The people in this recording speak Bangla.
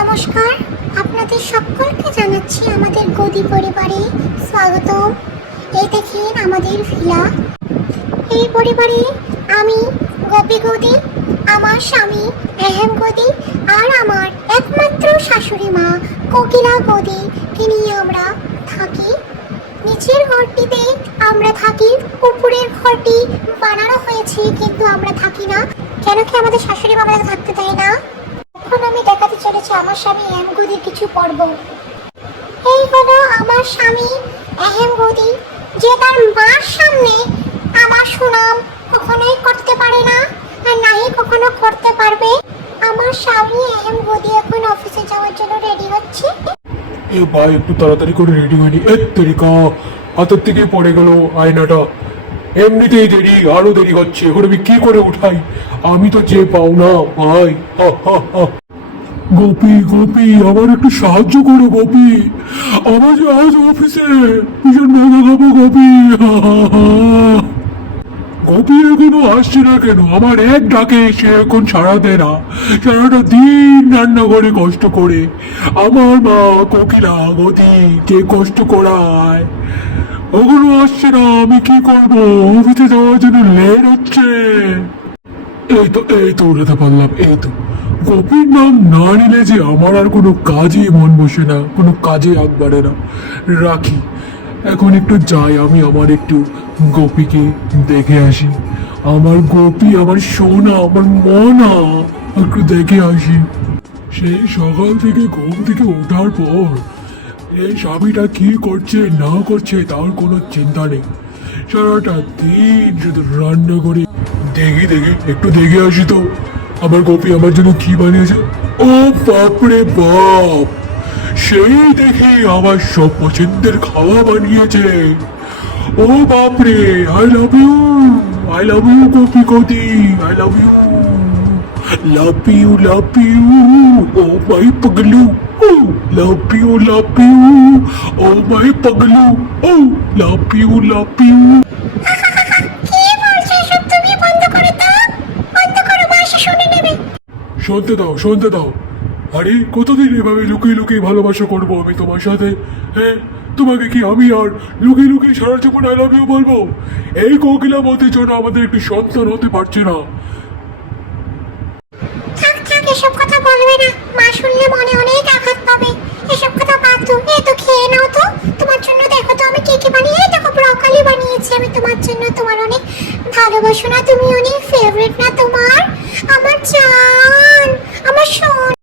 নমস্কার, আপনাদের সকলকে জানাচ্ছি আমাদের গদি পরিবারে স্বাগতম। এই দেখেন আমাদের ভিলা। এই পরিবারে আমি গোপী গদি, আমার স্বামী এহেম গদি আর আমার একমাত্র শাশুড়ি মা কোকিলা গদিকে নিয়ে আমরা থাকি। নিচের ঘরটিতে আমরা থাকি, উপরের ঘরটি বানানো হয়েছে কিন্তু আমরা থাকি না, কেন কি আমাদের শাশুড়ি মা আমাদের থাকতে দেয় না। এখন আমি দেখাতে চলেছি আমার স্বামী এহেম গদির কিছু পর্ব। এই হলো আমার স্বামী এহেম গদি, যে তার মার সামনে আমার সুনাম কখনোই করতে পারে না আর নাই কখনো করতে পারবে। আমার স্বামী এহেম গদি এখন অফিসে যাওয়ার জন্য রেডি হচ্ছে। এ ভাই একটু তাড়াতাড়ি করে রেডি হয়নি, এর তরিকা হাতের থেকে পড়ে গেল আয়নাটা। এমনিতেই দেরি, আরো দেরি হচ্ছে, এখন আমি কি করে উঠাই? আমি তো যে পাও না ভাই। গোপী গোপী আমার একটু সাহায্য করো গোপী, আমার যে আজ অফিসে ভীষণ ভালো খাবো গোপী। গোপী এখনো আসছে না কেন? আমার এক ডাকে সে এখন সাড়া দেয় না, সারাটা দিন রান্না করে কষ্ট করে আমার মা কোকিলা গতি যে কষ্ট করায়, ওগুলো আসছে না। আমি কি করবো? অফিসে যাওয়ার জন্য লেট হচ্ছে। এই তো উঠাতে পারলাম। এই তো গোপীর নাম না নিলে যে আমার আর কোনো কাজে মন বসে না, কোনো কাজে আগ বাড়ে না। রাখি, এখন একটু যাই, আমি আমার একটু গোপীকে দেখে আসি। আমার গোপী, আমার সোনা, আমার মনা, একটু দেখে আসি। সেই সকাল থেকে ঘুম থেকে ওঠার পর এই স্বামীটা কি করছে না করছে তার কোনো চিন্তা নেই। সারাটা দিন শুধু রান্না করে দেখি একটু দেখে আসি তো আমার গোপী আমার জন্য কি বানিয়েছে। ও বাপরে বাপ, সেই দেখি আমার সব পছন্দের খাওয়া বানিয়েছে। ও বাপরে, I love you, I love you Gopi গদি, I love you, love you, love you, oh my পাগলু, oh love you, love you, oh my পাগলু, oh love you, love you. কি বলছো এসব? তুমি বন্ধ করো তো, বন্ধ করো, মা এসে শুনে নেবে। শুনতে দাও। আরে কতদিন এভাবে লুকিয়ে লুকিয়ে ভালোবাসা করবো আমি তোমার সাথে? হ্যাঁ, তোমাকে কি আমি আর লুকিয়ে লুকিয়ে সারা জীবন আই লাভ ইউ বলবো? এই কোকিলা মতের জন্য আমাদের একটু সন্তান হতে পারছে না। থাক থাক, এসব কথা বলবে না, মা শুনলে মনে অনেক আঘাত পাবে। এসব কথা বাদ দাও, এই তো খেয়ে নাও তো। তোমার জন্য দেখো তো আমি কি কি বানিয়ে, এই দেখো ব্রকলি বানিয়েছি আমি তোমার জন্য। তোমার অনেক ভালোবাসো না তুমি অনেক?